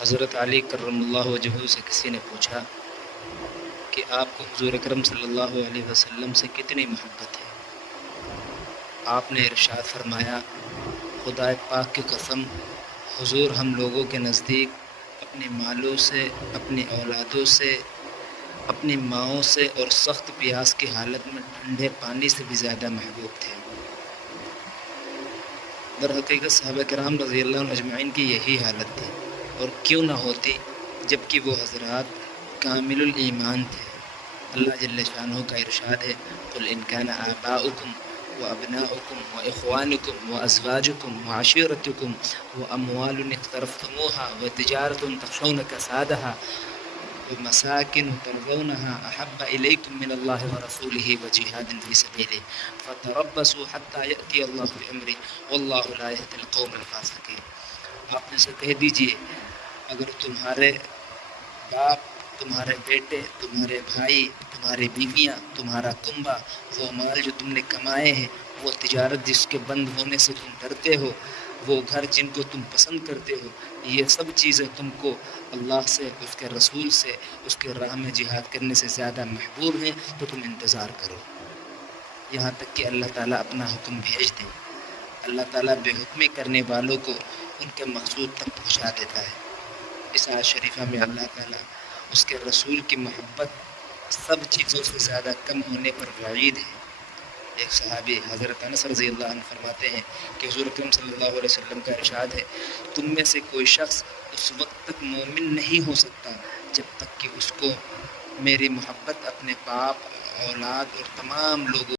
حضرت علی کرم اللہ وجہہ سے کسی نے پوچھا کہ آپ کو حضور اکرم صلی اللہ علیہ وسلم سے کتنی محبت ہے؟ آپ نے ارشاد فرمایا، خدا پاک کی قسم، حضور ہم لوگوں کے نزدیک اپنے مالوں سے، اپنی اولادوں سے، اپنی ماؤں سے اور سخت پیاس کی حالت میں ٹھنڈے پانی سے بھی زیادہ محبوب تھے۔ در حقیقت صحابہ کرام رضی اللہ عنہ اجمعین کی یہی حالت تھی، اور کیوں نہ ہوتی جب کہ وہ حضرات کامل الایمان تھے۔ اللہ جل شانہ کا ارشاد ہے، قل ان کان آباؤکم وابناؤکم واخوانکم وازواجکم وعشیرتکم واموال اقترفتموها وتجارۃ تخشون کسادها ومساكن ترضونها أحب إليكم من الله ورسوله وجهاد في سبيله فتربصوا حتى يأتي الله بأمره والله لا يهدي القوم الفاسقين۔ آپ نے سے کہہ دیجئے، اگر تمہارے باپ، تمہارے بیٹے، تمہارے بھائی، تمہاری بیویاں، تمہارا کنبہ، وہ مال جو تم نے کمائے ہیں، وہ تجارت جس کے بند ہونے سے تم ڈرتے ہو، وہ گھر جن کو تم پسند کرتے ہو، یہ سب چیزیں تم کو اللہ سے، اس کے رسول سے، اس کے راہ میں جہاد کرنے سے زیادہ محبوب ہیں، تو تم انتظار کرو یہاں تک کہ اللہ تعالیٰ اپنا حکم بھیج دے۔ اللہ تعالیٰ بے حکمی کرنے والوں کو ان کے مقصود تک پہنچا دیتا ہے۔ اس آیت شریفہ میں اللہ تعالیٰ اس کے رسول کی محبت سب چیزوں سے زیادہ کم ہونے پر وعید ہے۔ ایک صحابی حضرت انس رضی اللہ عنہ فرماتے ہیں کہ حضور اکرم صلی اللہ علیہ وسلم کا ارشاد ہے، تم میں سے کوئی شخص اس وقت تک مومن نہیں ہو سکتا جب تک کہ اس کو میری محبت اپنے باپ، اولاد اور تمام لوگوں